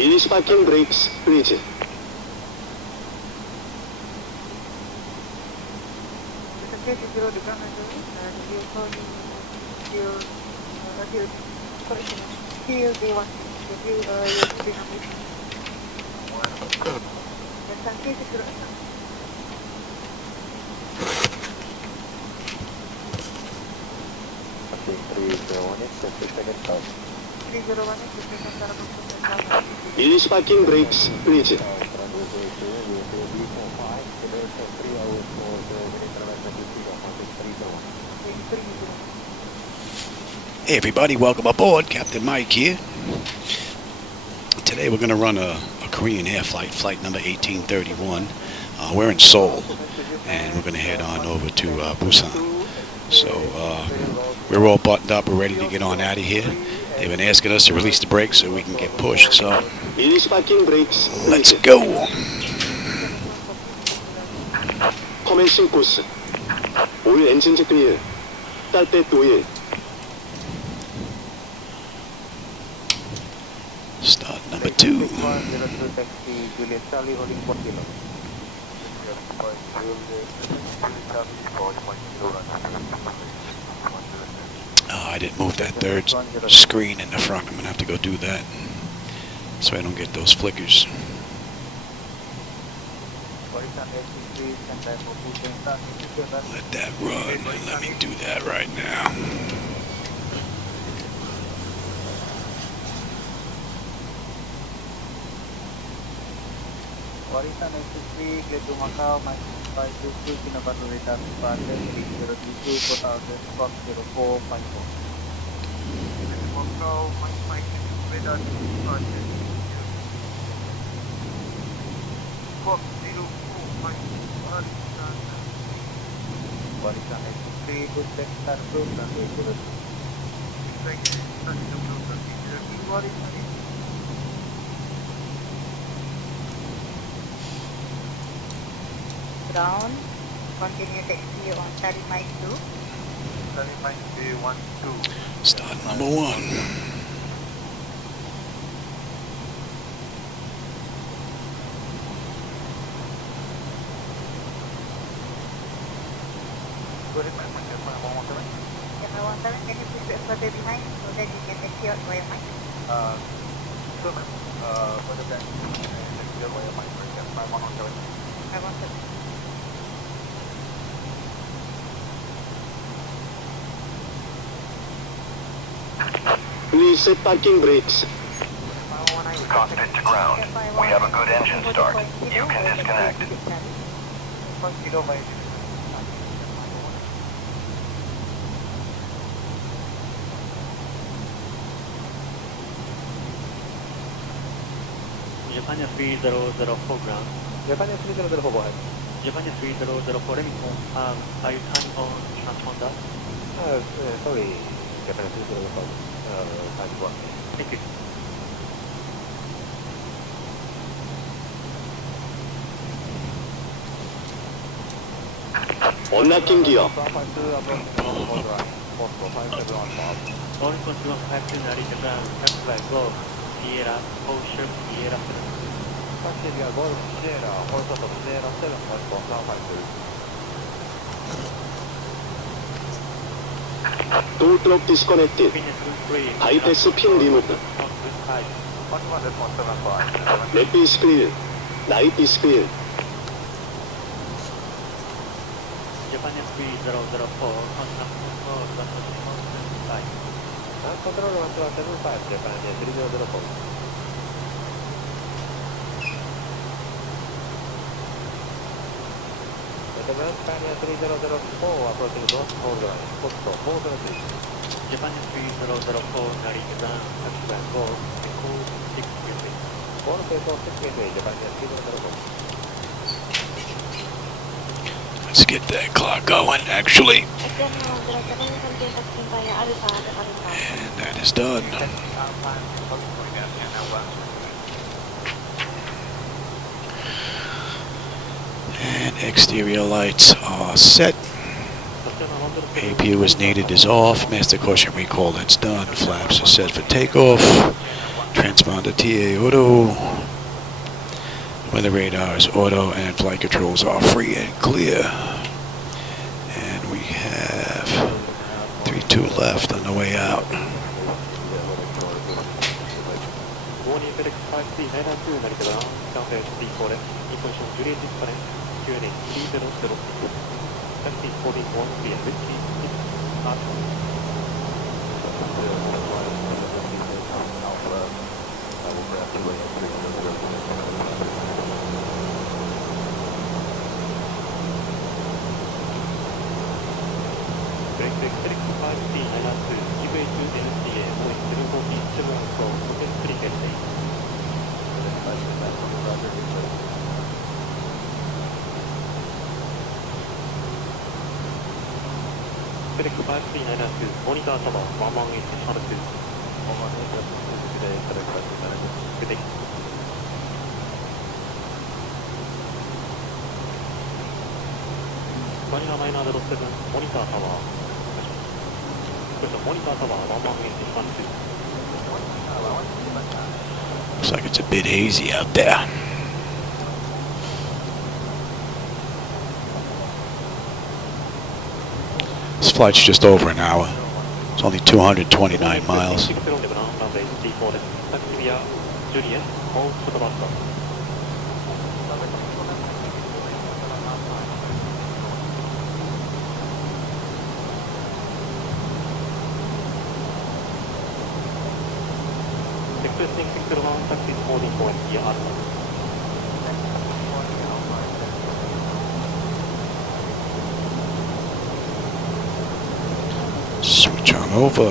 Finish parking brakes, please. Finish parking brakes, please. Hey everybody, welcome aboard. Captain Mike here. Today we're going to run a Korean air flight number 1831. We're in Seoul, and we're going to head on over to Busan. So we're all buttoned up, we're ready to get on out of here. They've been asking us to release the brakes so we can get pushed, so let's go. Commencing course. All engines clear. Start at 2. Start number 2. I didn't move that third screen in the front. I'm going to have to go do that so I don't get those flickers. Let that run. Let me do that right now. Barisan SSB, clear to Macau, Mike 522, Kinabalu radar departure, 302, total Fox 0454. Macau, Mike 522, radar departure, Fox 0454. Barisan SSB, good check, start group, and 302. Barisan ground, continue taxi on Charlie Mike 2. Charlie Mike 12. Start number 1. Go ahead, ma'am. Can you please wait further behind so that you can taxi out via Mike? Sure, ma'am. Further back, taxi out via Mike. 5117. 517. Please set parking brakes. Cockpit to ground. We have a good engine start. You can disconnect. Japan 3004 ground. Japan 3004, go ahead. Japan 3004, let me know. Are you turning on transponder? Sorry, Japan 3004. Thank you. Unlocking gear. All control 52 Nari Japan, Captain Go, Sierra, Ocean, Sierra 7. Door lock disconnected. Bypass pin removed. Left is clear. Right is clear. Japan 3004, contact control 175. Control 175, Japan 3004. Japan 3004, approaching north, hold on. Hold on, please. Japan 3004, Nari Japan, Captain Go, Echo 6 gateway. Call Echo 6 gateway, Japan 3004. Let's get that clock going, actually. And that is done. And exterior lights are set. APU is needed is off. Master caution recall, that's done. Flaps are set for takeoff. Transponder TA auto. Weather radar is auto and flight controls are free and clear. And we have 32 left on the way out. モーニングフェレックス5392成田がキャンセル34です。インポジションジュリエジスパレン9年3006タクシーコーディング1 3 and 56 ブレイクフェレックス5392 Gimhae Intlもう741問とホテルクリケットフェレックス5392モニタータワー118ハルツ出てきマニラマイナー07モニタータワーモニタータワー118ハルツ Looks like it's a bit hazy out there. This flight's just over an hour. It's only 229 miles. Switch on over.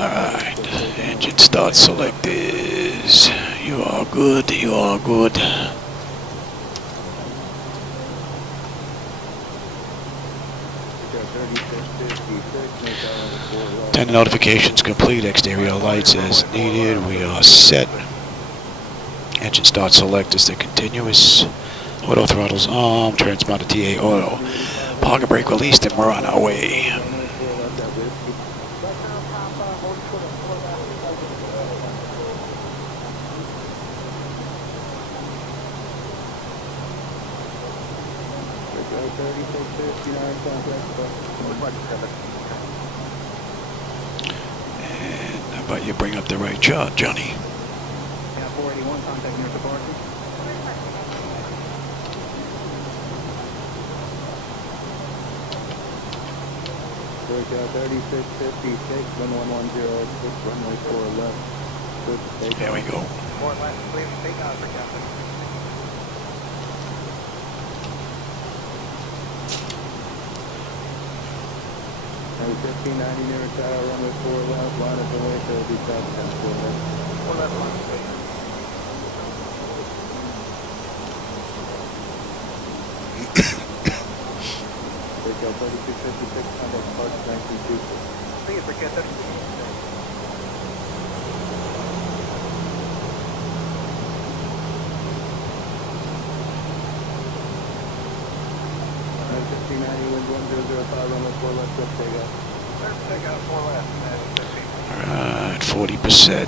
Alright, engine start selectors. You are good, you are good. Ten notifications complete, exterior lights as needed. We are set. Engine start selectors, they're continuous. Auto throttles on, transponder TA auto. Parking brake released and we're on our way. And how about you bring up the right chart, Johnny? Yeah, 481, contact near departure. Breakout 3656, 1110, runway 4 left. There we go. 4 left, clear to take out for Captain. Number 1590 near tower, runway 4 left, line up the way, so it'll be south down 4 left. 4 left, line up the way. Breakout 3656, contact departure 1926. Please, breakout 3656. Number 1590, wind Alright, 40%.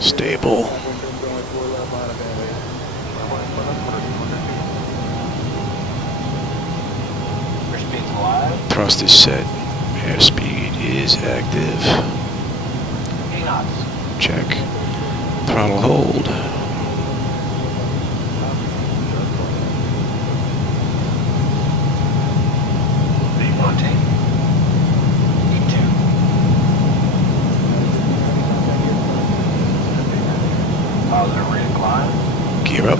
Stable. Thrust is set. Airspeed is active. Check. Throttle hold. Gear up.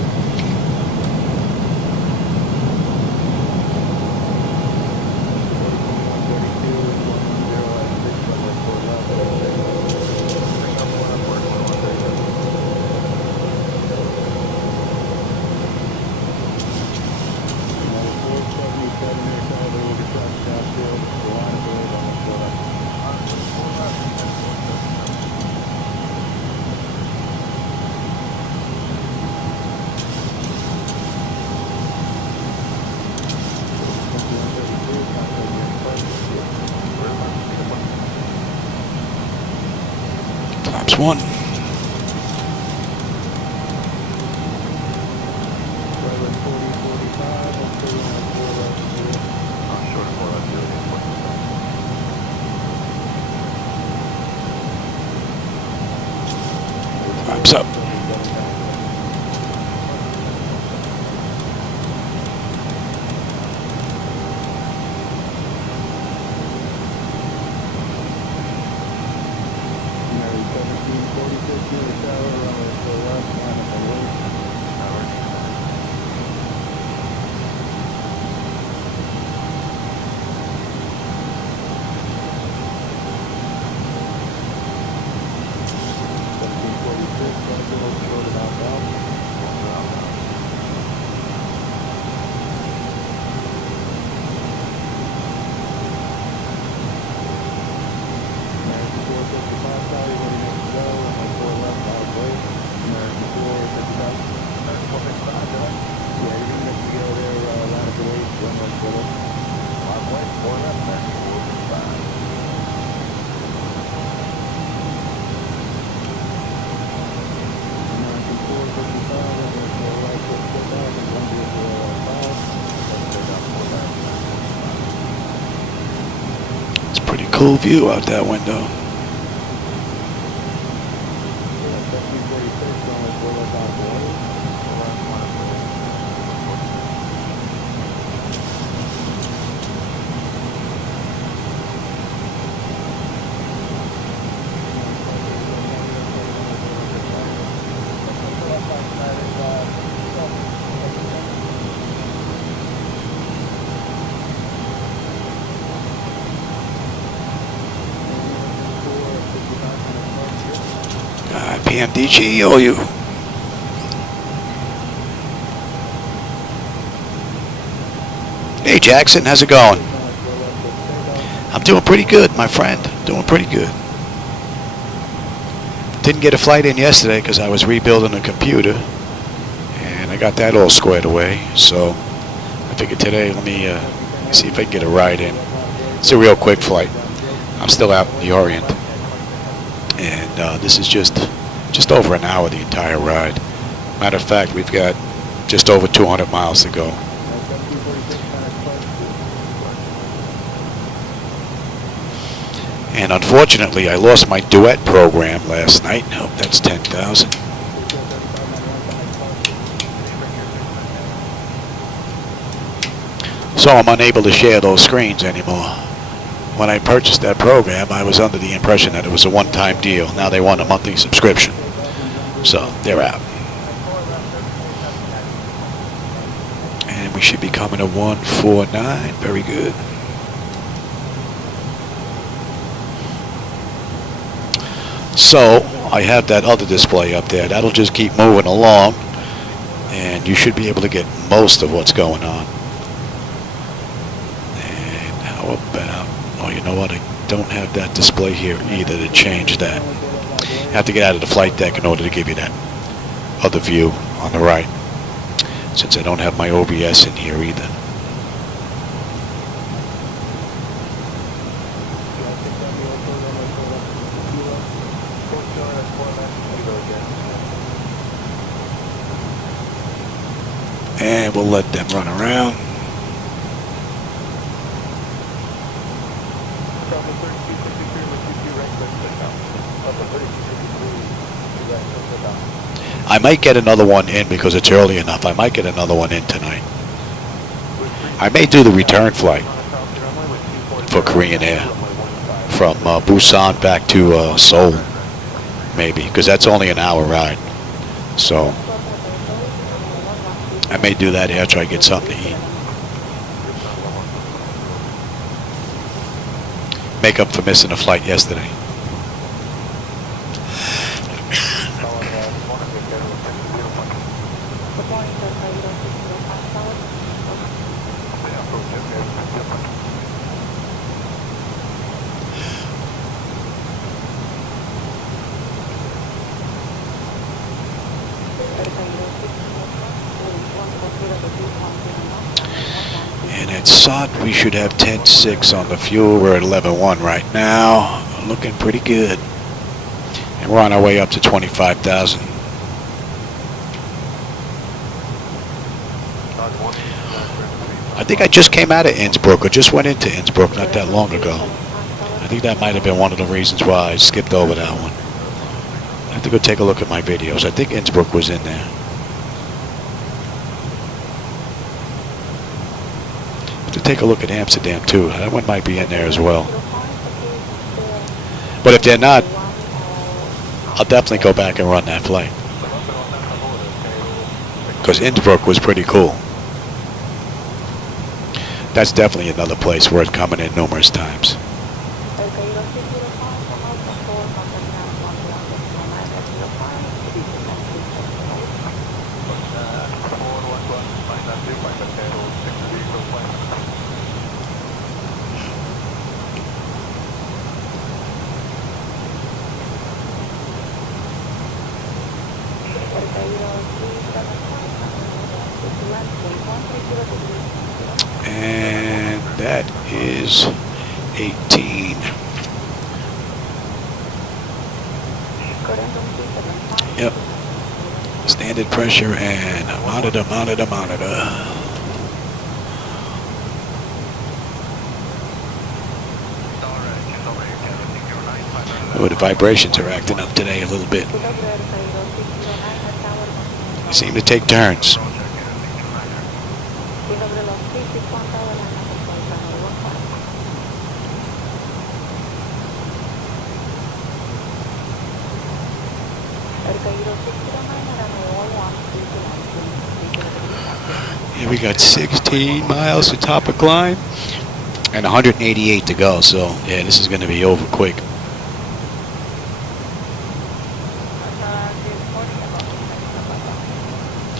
Flaps 1. Flaps up. Cool view out that window. PMDG, owe you. Hey Jackson, how's it going? I'm doing pretty good, my friend. Doing pretty good. Didn't get a flight in yesterday because I was rebuilding a computer, and I got that all squared away. So I figured today, let me see if I can get a ride in. It's a real quick flight. I'm still out in the Orient, and this is just over an hour the entire ride. Matter of fact, we've got just over 200 miles to go. And unfortunately, I lost my duet program last night. Hope that's 10,000. So I'm unable to share those screens anymore. When I purchased that program, I was under the impression that it was a one-time deal. Now they want a monthly subscription. So they're out. And we should be coming to 149. Very good. So I have that other display up there. That'll just keep moving along, and you should be able to get most of what's going on. And how about, oh, you know what? I don't have that display here either to change that. have to get out of the flight deck in order to give you that other view on the right, since I don't have my OBS in here either. And we'll let them run around. I might get another one in because it's early enough. I might get another one in tonight. I may do the return flight for Korean Air from Busan back to Seoul, maybe, because that's only an hour ride. So I may do that after I get something to eat. Make up for missing a flight yesterday. And at SOT, we should have 10.6 on the fuel. We're at 11.1 right now. Looking pretty good. And we're on our way up to 25,000. I think I just came out of Innsbruck, or just went into Innsbruck not that long ago. I think that might have been one of the reasons why I skipped over that one. I have to go take a look at my videos. I think Innsbruck was in there. To take a look at Amsterdam too. That one might be in there as well. But if they're not, I'll definitely go back and run that flight. Because Innsbruck was pretty cool. That's definitely another place worth coming in numerous times. And that is 18. Yep. Standard pressure and monitor. Oh, the vibrations are acting up today a little bit. They seem to take turns. Yeah, we got 16 miles to top of climb and 188 to go. So, yeah, this is going to be over quick.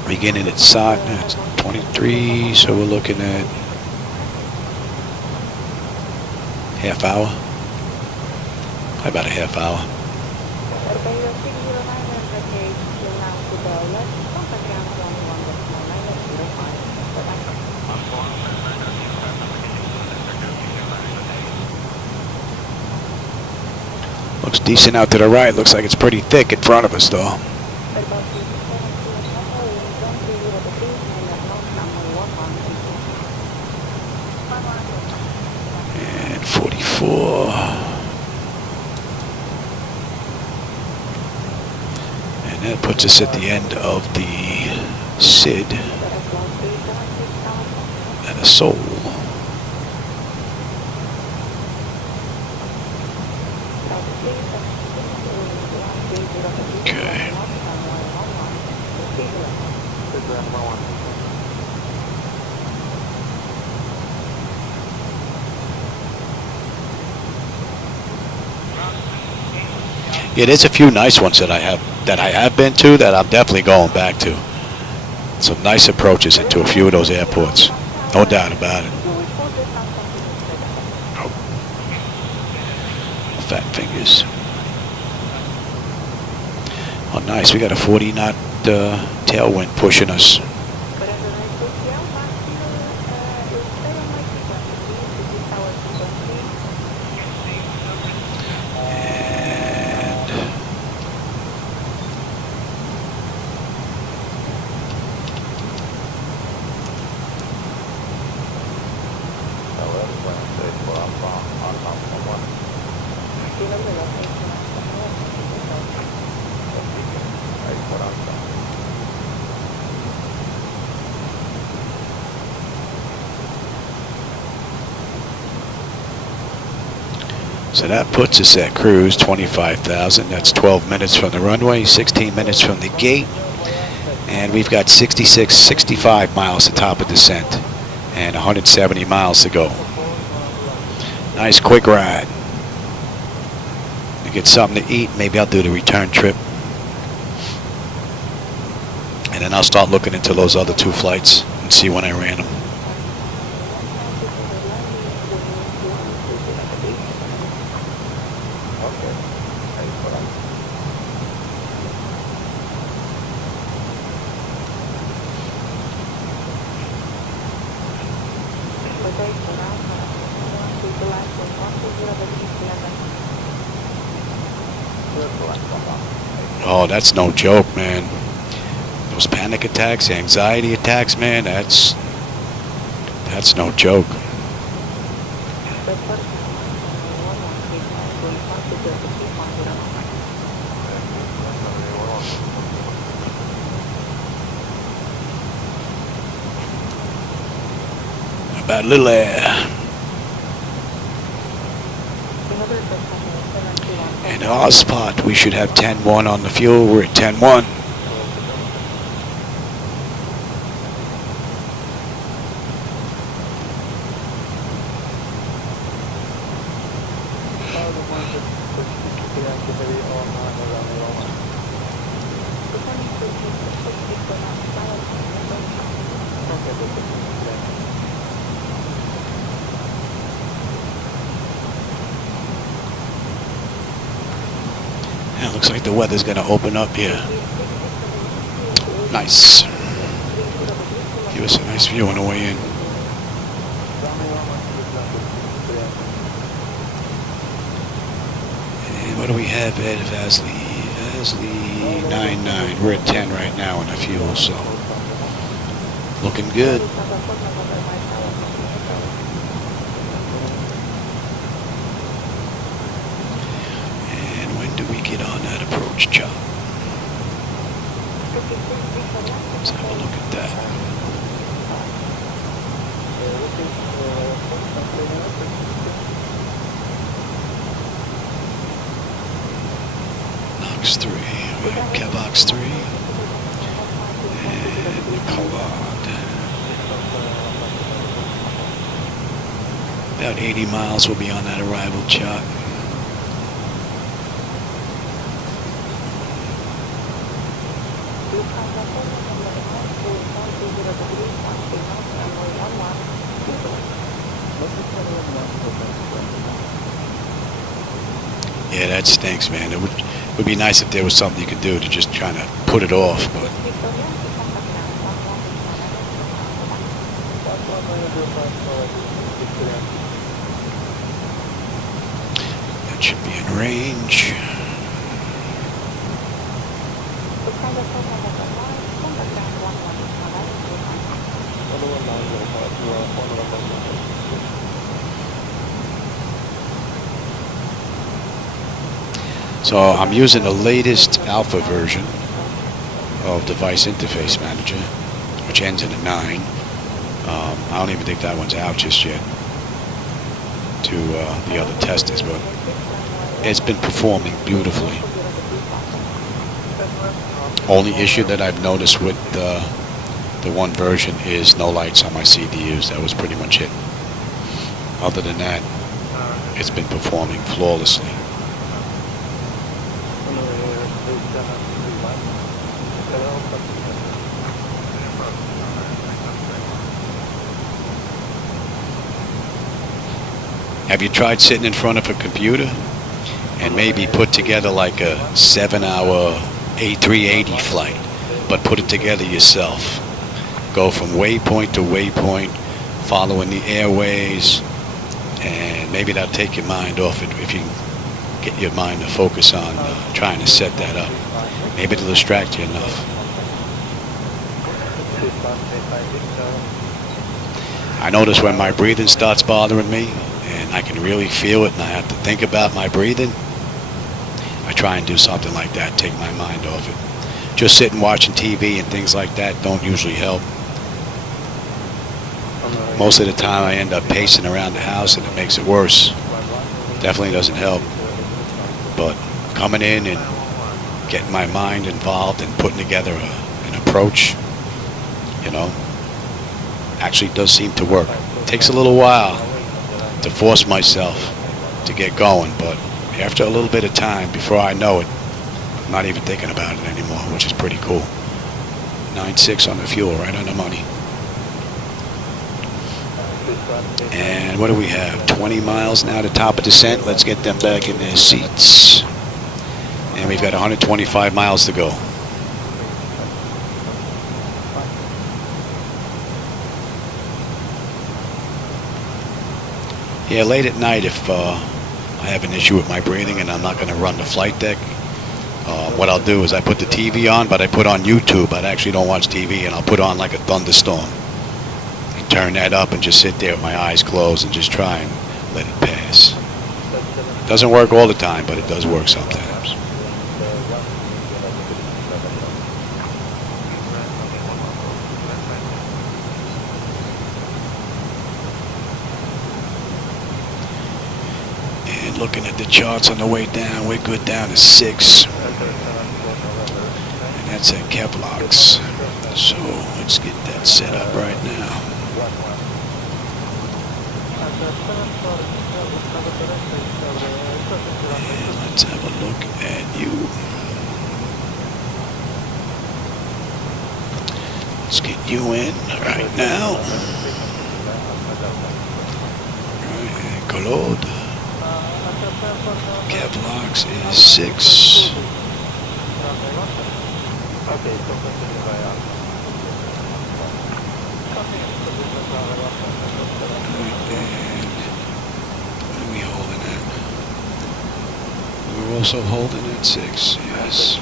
Beginning at SOT, it's 23, so we're looking at half hour. About a half hour. Looks decent out to the right. Looks like it's pretty thick in front of us, though. And 44. And that puts us at the end of the SID and a Seoul. Okay. Yeah, there's a few nice ones that I have been to that I'm definitely going back to. Some nice approaches into a few of those airports, no doubt about it. Oh. Fat fingers. Oh, nice. We got a 40 knot tailwind pushing us. So that puts us at cruise 25,000. That's 12 minutes from the runway, 16 minutes from the gate. And we've got 65 miles to top of descent and 170 miles to go. Nice quick ride. To get something to eat, maybe I'll do the return trip. And then I'll start looking into those other 2 flights and see when I ran them. Oh, that's no joke, man. Those panic attacks, anxiety attacks, man, that's no joke. About a little air. In our spot, we should have 10-1 on the fuel. We're at 10-1. Yeah, looks like the weather's going to open up here. Nice. Give us a nice view on the way in. And what do we have at Vasley? Vasley 99. We're at 10 right now on the fuel, so looking good. Get on that approach chop. Let's have a look at that. Knox 3, right, Kevox 3, and Collard. About 80 miles will be on that arrival chart. Yeah, that stinks, man. It would be nice if there was something you could do to just try to put it off, but that should be in range. So I'm using the latest alpha version of Device Interface Manager, which ends in a 9. I don't even think that one's out just yet to the other testers, but it's been performing beautifully. Only issue that I've noticed with the one version is no lights on my CDUs. That was pretty much it. Other than that, it's been performing flawlessly. Have you tried sitting in front of a computer and maybe put together like a 7-hour A380 flight, but put it together yourself. Go from waypoint to waypoint, following the airways, and maybe that'll take your mind off it if you can get your mind to focus on trying to set that up. Maybe it'll distract you enough. I notice when my breathing starts bothering me, and I can really feel it, and I have to think about my breathing, I try and do something like that, take my mind off it. Just sitting watching TV and things like that don't usually help. Most of the time I end up pacing around the house and it makes it worse. Definitely doesn't help. But coming in and getting my mind involved and putting together an approach, you know, actually does seem to work. It takes a little while to force myself to get going, but after a little bit of time, before I know it, I'm not even thinking about it anymore, which is pretty cool. 9.6 on the fuel, right on the money. And what do we have? 20 miles now to top of descent. Let's get them back in their seats. And we've got 125 miles to go. Yeah, late at night, if I have an issue with my breathing and I'm not going to run the flight deck, what I'll do is I put the TV on, but I put on YouTube. I actually don't watch TV, and I'll put on like a thunderstorm. And turn that up and just sit there with my eyes closed and just try and let it pass. Doesn't work all the time, but it does work sometimes. And looking at the charts on the way down, we're good down to 6. And that's at Kevlox. So let's get that set up right now. And let's have a look at you. Let's get you in right now. Right, and Claude. Kevlox is 6. What are we holding at? We're also holding at 6, yes.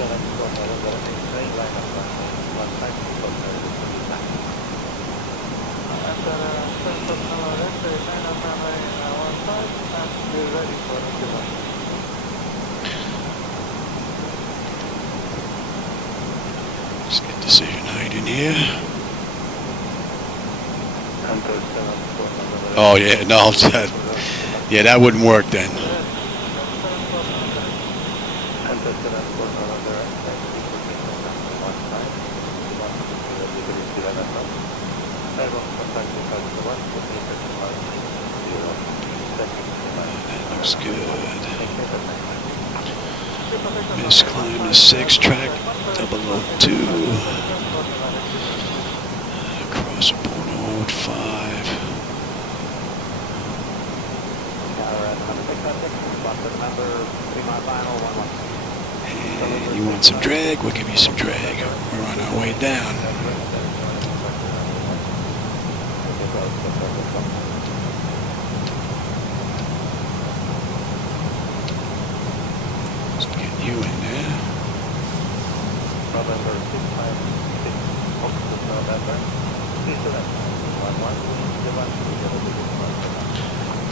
Let's get decision height in here. Oh yeah, no, yeah, that wouldn't work then. That looks good. Miss climb to 6, track 002. Across Bournemouth 5. And you want some drag? We'll give you some drag. We're on our way down. Let's get you in there.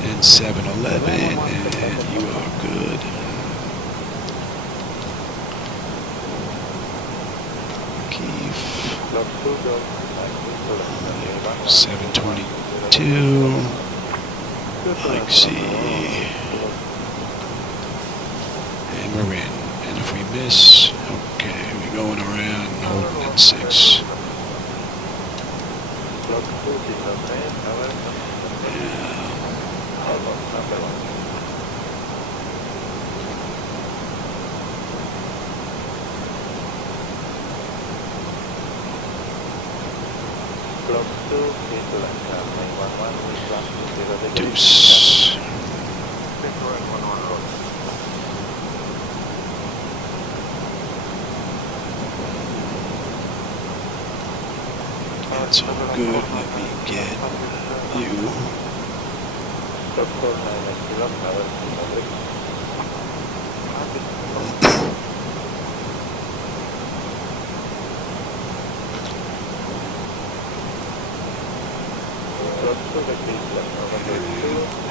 And 711, and you are good. Keith. 722. Lexi. And we're in. And if we miss, okay, we're going around holding at 6. Deuce. That's all good. Let me get you.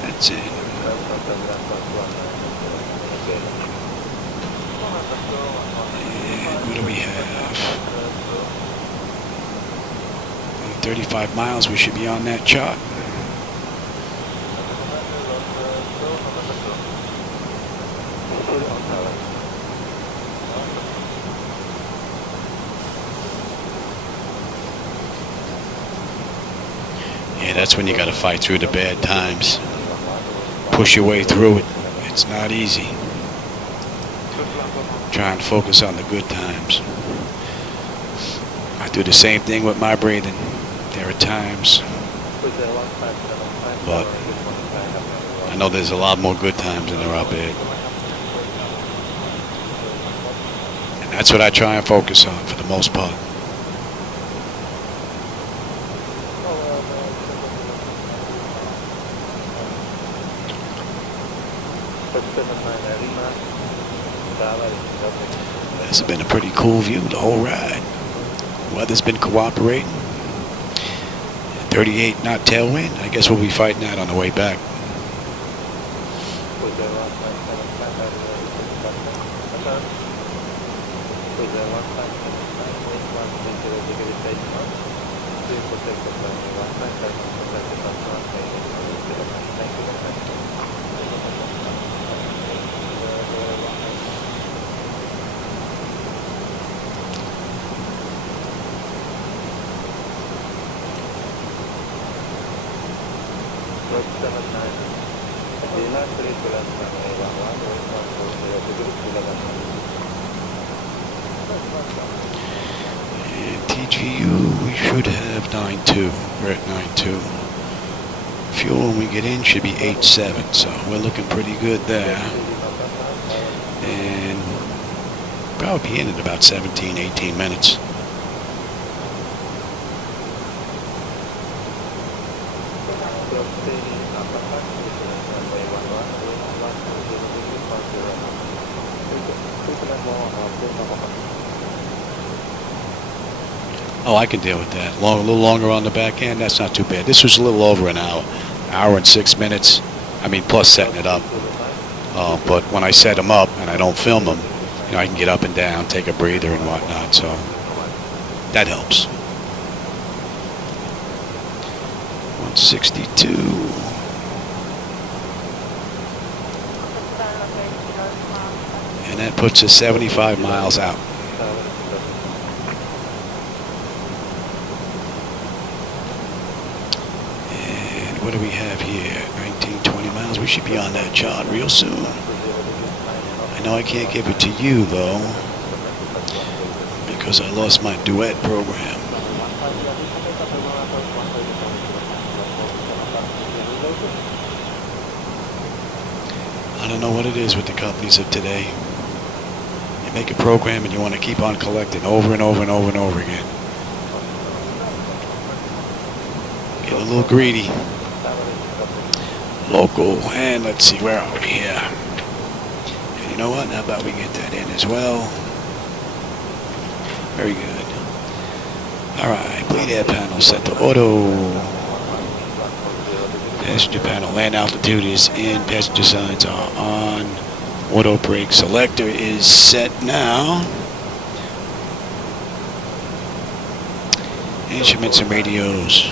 That's it. And what do we have? 35 miles, we should be on that chart. Yeah, that's when you got to fight through the bad times. Push your way through it. It's not easy. Try and focus on the good times. I do the same thing with my breathing. There are times, but I know there's a lot more good times than there are bad. And that's what I try and focus on for the most part. This has been a pretty cool view the whole ride. Weather's been cooperating. 38 knot tailwind. I guess we'll be fighting that on the way back. And TGU, we should have 9.2. We're at 9.2. Fuel when we get in should be 8.7, so we're looking pretty good there. And probably be in about 17, 18 minutes. Oh, I can deal with that. A little longer on the back end, that's not too bad. This was a little over an hour. Hour and 6 minutes. I mean, plus setting it up. But when I set them up and I don't film them, you know, I can get up and down, take a breather and whatnot. So that helps. 162. And that puts us 75 miles out. And what do we have here? 19, 20 miles. We should be on that chart real soon. I know I can't give it to you, though, because I lost my duet program. I don't know what it is with the companies of today. You make a program and you want to keep on collecting over and over and over and over again. Get a little greedy. Local, and let's see, where are we here? And you know what? How about we get that in as well? Very good. All right, bleed air panel set to auto. Passenger panel land altitude is in. Passenger signs are on. Auto brake selector is set now. Instruments and radios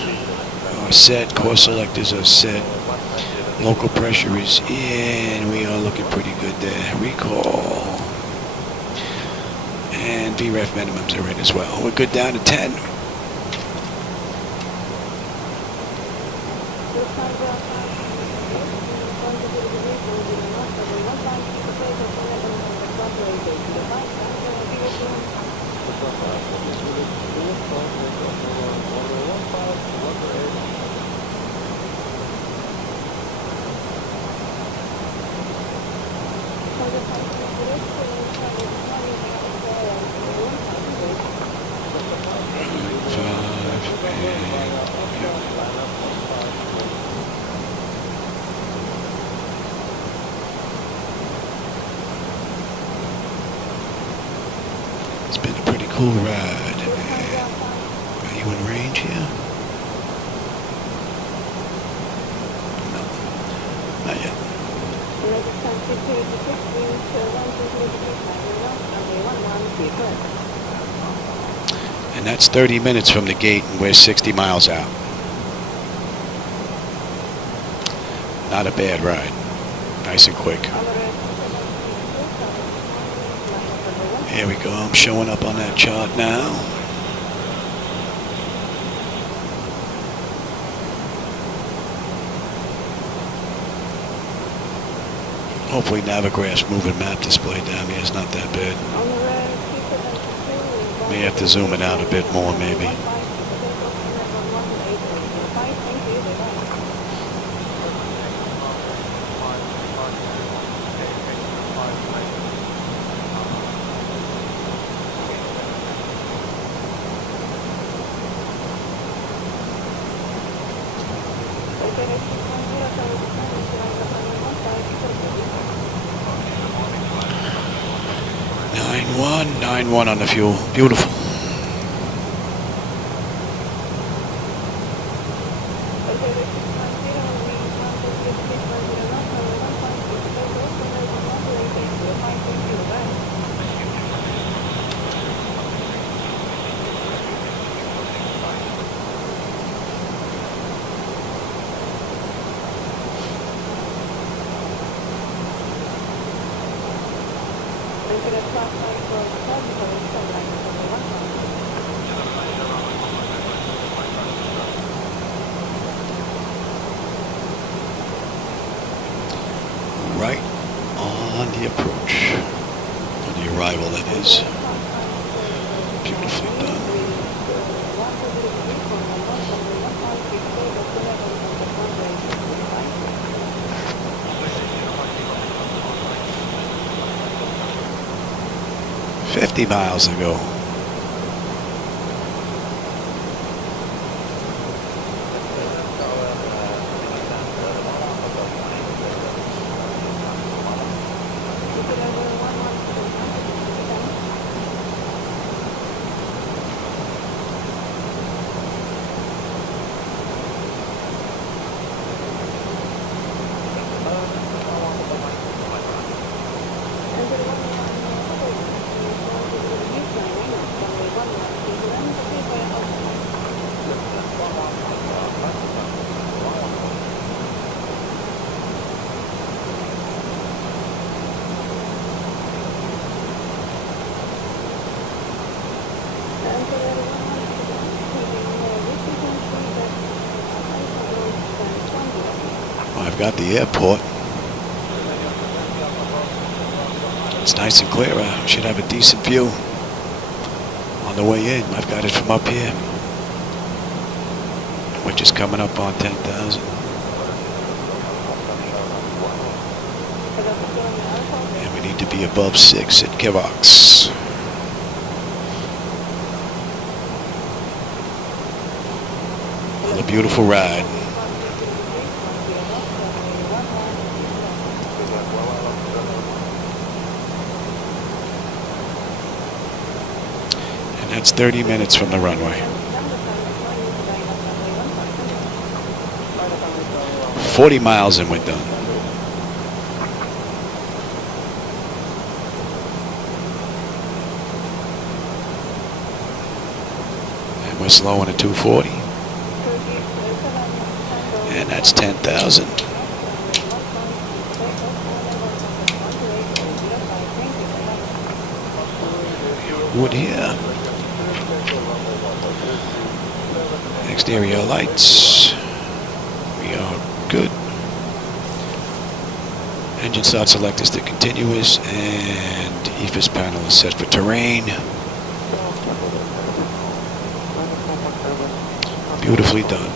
are set. Core selectors are set. Local pressure is in. We are looking pretty good there. Recall. And VREF minimums are in as well. We're good down to 10. cool ride. Are you in range here? No, not yet. And that's 30 minutes from the gate, and we're 60 miles out. Not a bad ride. Nice and quick. Here we go. I'm showing up on that chart now. Hopefully Navigraph's moving map display down here is not that bad. May have to zoom it out a bit more maybe. Nine one on the fuel. Beautiful. Right on the approach. On the arrival, that is. Beautifully done. $50 miles to go. I've got the airport. It's nice and clear out. Should have a decent view on the way in. I've got it from up here. We're just coming up on 10,000. And we need to be above 6 at Kivox. Another beautiful ride. That's 30 minutes from the runway. 40 miles and we're done. And we're slowing at 240. And that's 10,000. Wood here. Exterior lights. We are good. Engine start select is to continuous, and EFIS panel is set for terrain. Beautifully done.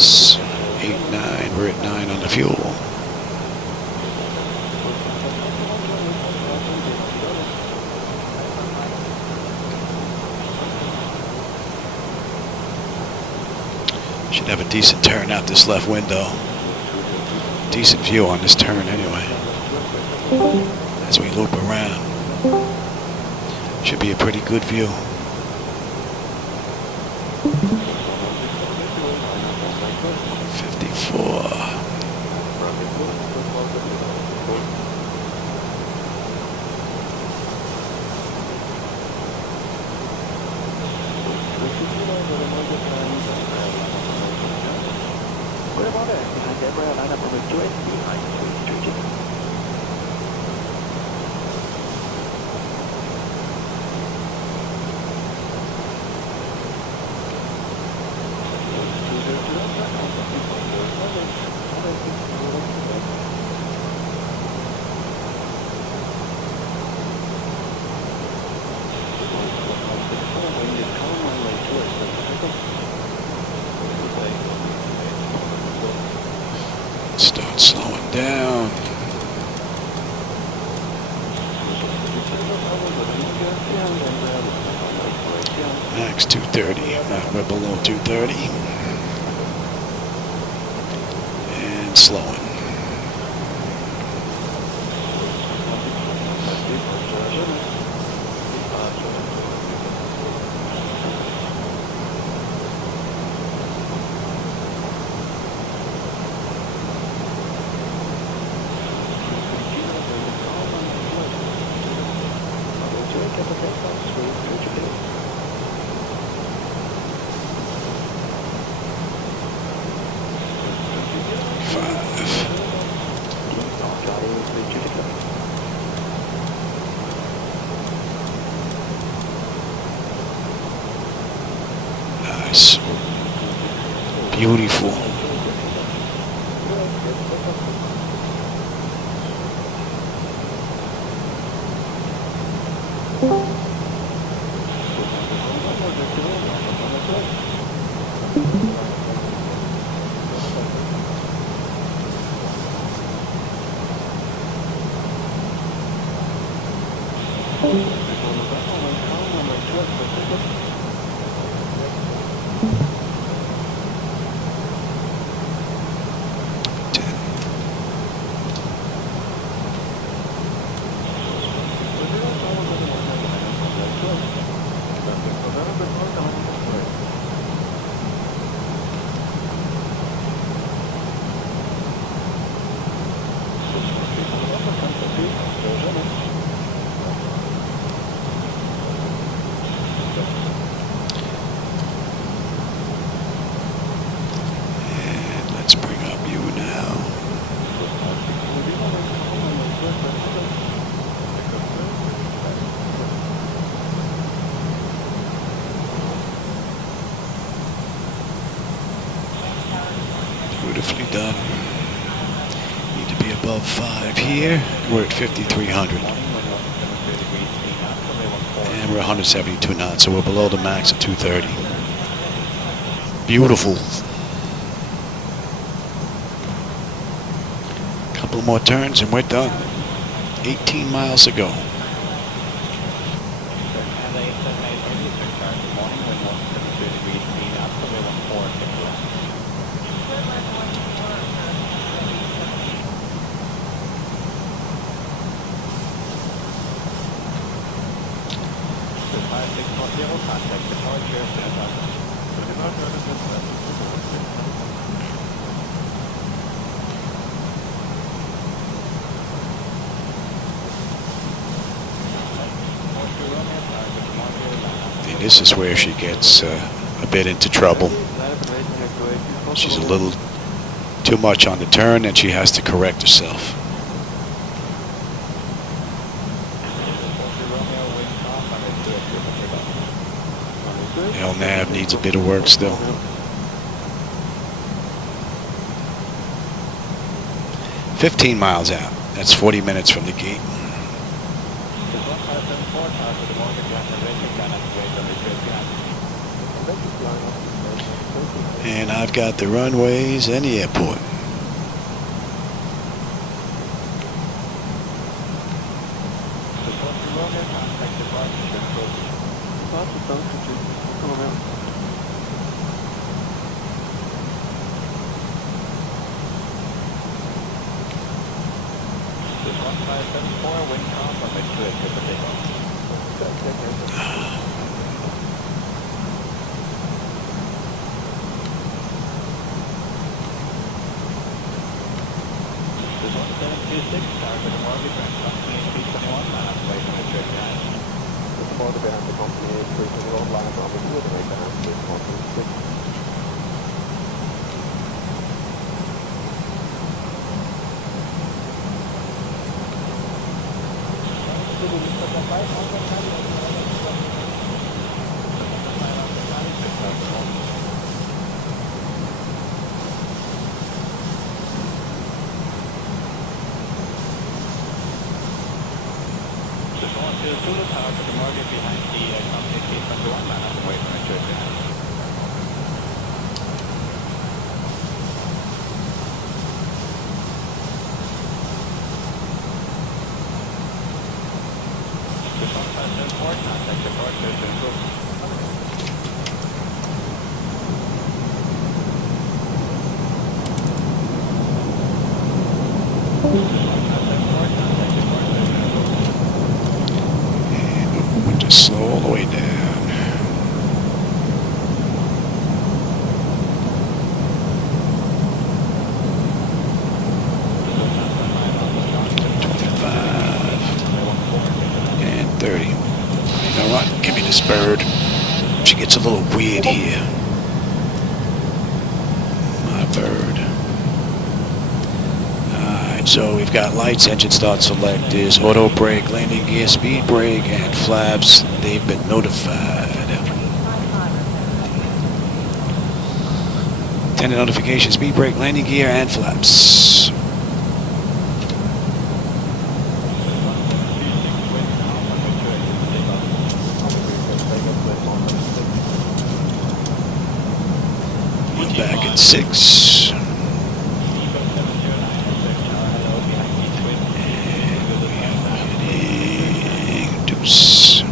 is 8-9. We're at 9 on the fuel. Should have a decent turn out this left window. Decent view on this turn anyway. As we loop around. Should be a pretty good view. Start slowing down. Max 230. We're below 230. And slowing. Nice. Beautiful. Beautifully done. Need to be above 5 here. We're at 5,300. And we're 172 knots, so we're below the max of 230. Beautiful. Couple more turns and we're done. 18 miles to go. And this is where she gets a bit into trouble. She's a little too much on the turn and she has to correct herself. LNAV needs a bit of work still. 15 miles out. That's 40 minutes from the gate. And I've got the runways and the airport. And we'll just slow all the way down. And 30. You know what? Give me this bird. She gets a little weird here. My bird. Alright, so we've got lights, engine start selectors, auto brake, landing gear, speed brake, and flaps. They've been notified. Attendant notification, speed brake, landing gear, and flaps. Back at 6. And we are hitting deuce.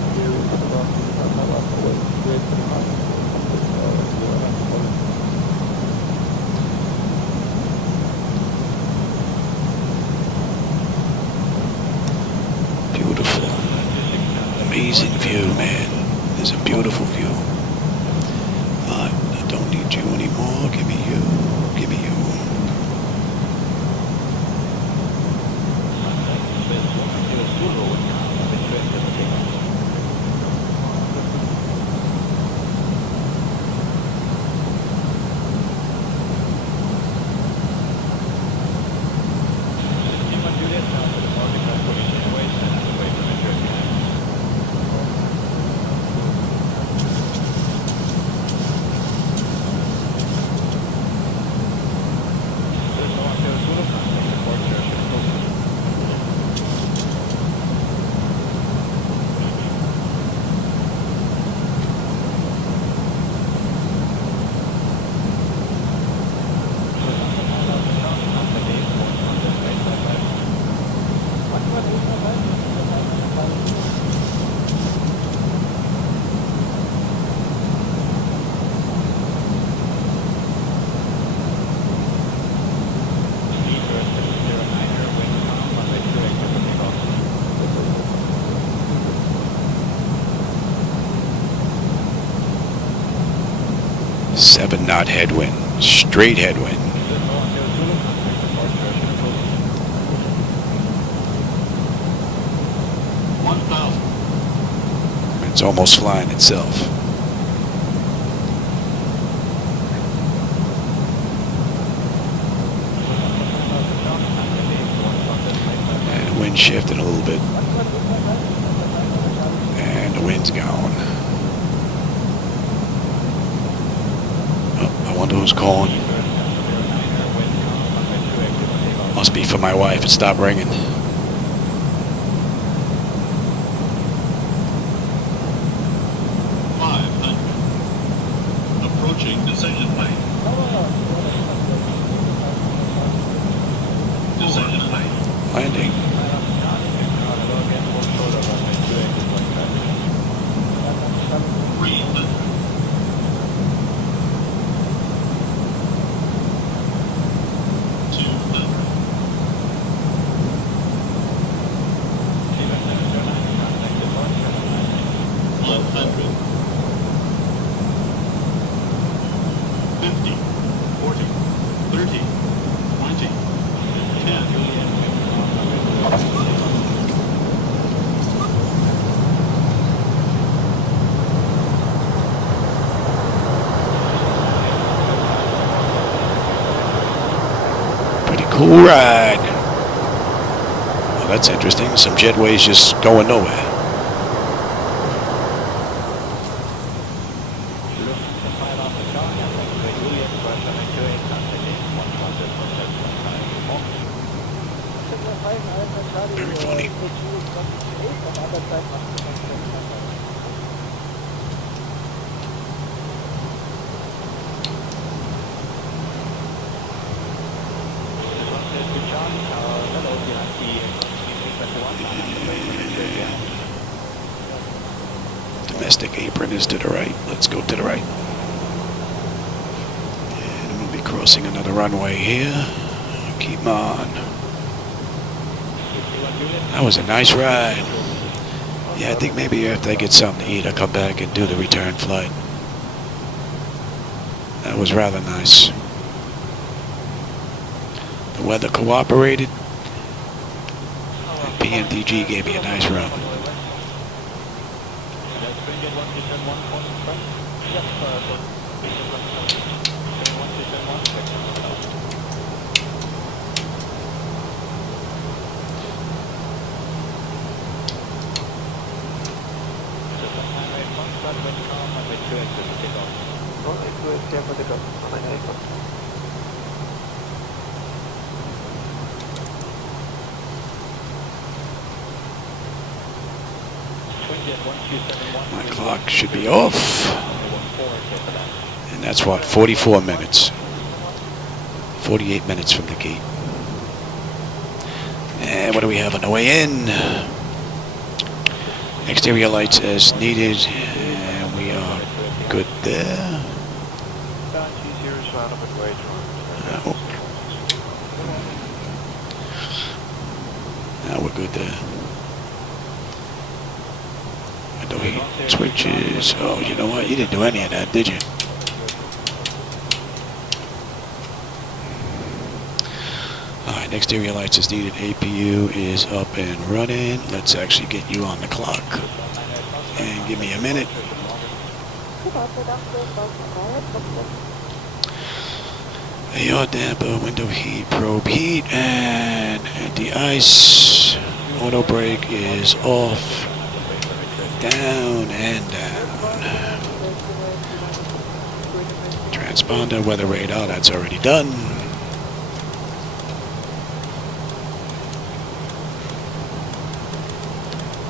Beautiful. Amazing view, man. There's a beautiful view. I don't need you anymore. Give me you. Give me you. Seven knot headwind, straight headwind. It's almost flying itself. And wind shifted a little bit. And the wind's gone. Oh, I wonder who's calling. Must be for my wife. It stopped ringing. Approaching decision lane. landing. Cool ride. Well, that's interesting. Some jetways just going nowhere. Very funny. Domestic apron is to the right. Let's go to the right. And I'm going to be crossing another runway here. Keep on. That was a nice ride. Yeah, I think maybe after I get something to eat, I'll come back and do the return flight. That was rather nice. The weather cooperated. And PMDG gave me a nice run. My clock should be off. And that's what, 44 minutes. 48 minutes from the gate. And what do we have on the way in? Exterior lights as needed. And we are good there. Now we're good there. Window heat switches. Oh, you know what? You didn't do any of that, did you? Alright, exterior lights is needed. APU is up and running. Let's actually get you on the clock. And give me a minute. AR damper, window heat, probe heat, and anti-ice. Auto brake is off. Down and down. Transponder, weather radar, that's already done.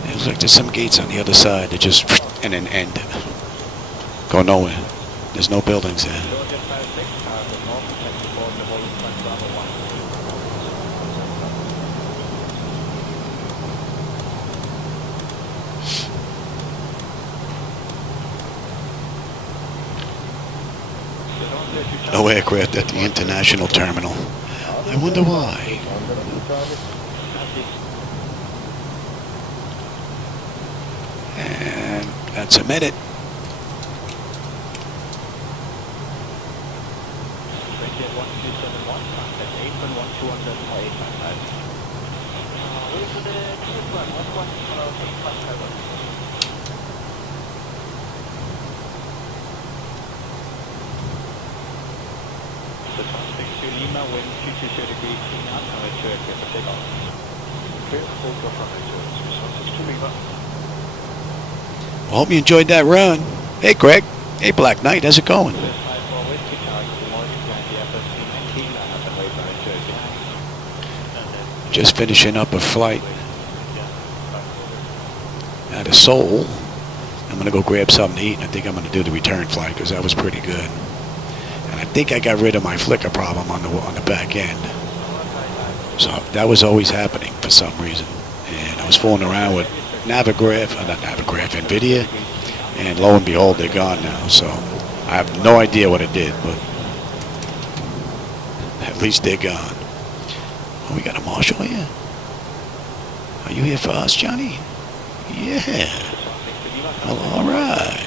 It looks like there's some gates on the other side that just and then end. Go nowhere. There's no buildings there. No aircraft at the international terminal. I wonder why. And that's a minute. I hope you enjoyed that run. Hey, Greg. Hey, Black Knight. How's it going? Just finishing up a flight out of Seoul. I'm going to go grab something to eat, and I think I'm going to do the return flight because that was pretty good. And I think I got rid of my flicker problem on the back end. So that was always happening for some reason. And I was fooling around with Navigraph, not Navigraph, NVIDIA, and lo and behold, they're gone now. So I have no idea what it did, but at least they're gone. Oh, we got a marshal here. Are you here for us, Johnny? Yeah. Well, all right.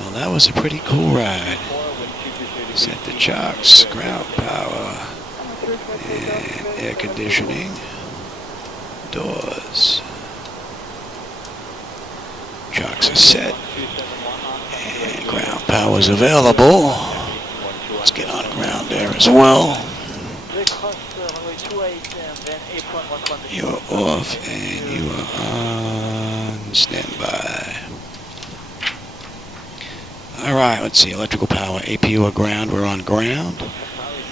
Well, that was a pretty cool ride. Set the chocks, ground power, and air conditioning, doors. Chocks are set, and ground power is available. Let's get on ground there as well. You're off and you are on standby. Alright, let's see. Electrical power, APU or ground, we're on ground.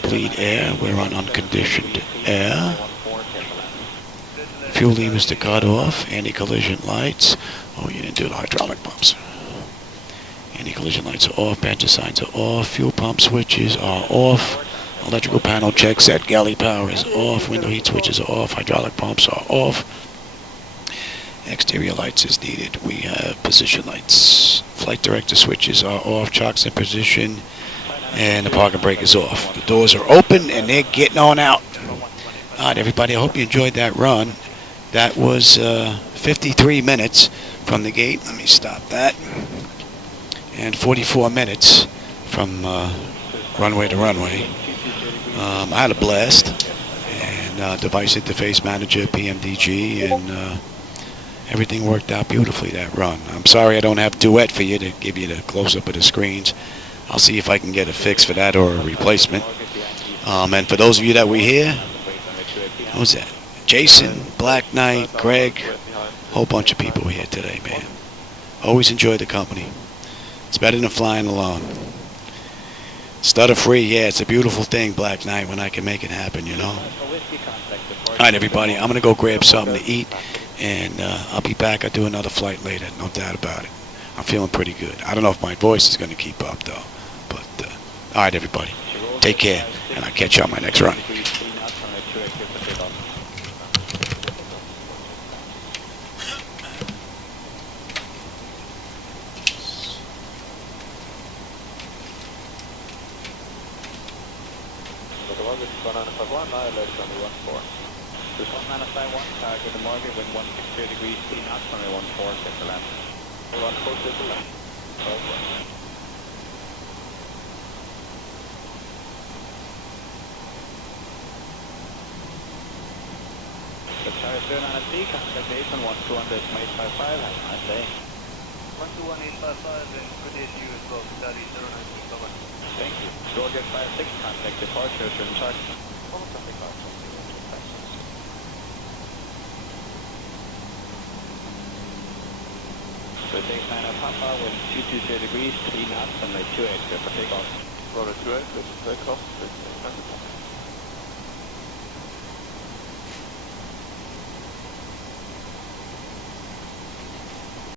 Bleed air, we're on unconditioned air. Fuel levers to cut off. Anti-collision lights. Oh, you didn't do the hydraulic pumps. Anti-collision lights are off. Banter signs are off. Fuel pump switches are off. Electrical panel check set. Galley power is off. Window heat switches are off. Hydraulic pumps are off. Exterior lights is needed. We have position lights. Flight director switches are off. Chocks in position. And the parking brake is off. The doors are open and they're getting on out. Alright, everybody. I hope you enjoyed that run. That was 53 minutes from the gate. Let me stop that. And 44 minutes from runway to runway. I had a blast. And device interface manager, PMDG, and everything worked out beautifully, that run. I'm sorry I don't have duet for you to give you the close-up of the screens. I'll see if I can get a fix for that or a replacement. And for those of you that were here, what was that? Jason, Black Knight, Greg, whole bunch of people here today, man. Always enjoy the company. It's better than flying alone. Stutter free, yeah, it's a beautiful thing, Black Knight, when I can make it happen, you know. All right, everybody, I'm going to go grab something to eat, and I'll be back. I'll do another flight later, no doubt about it. I'm feeling pretty good. I don't know if my voice is going to keep up, though. But, all right, everybody, take care, and I'll catch you on my next run. Thank you. Georgia 56, contact departure, turn charge. So take 9 up Papa with 220 degrees, 3 knots, and 28 for takeoff. Rotor 28, this is takeoff.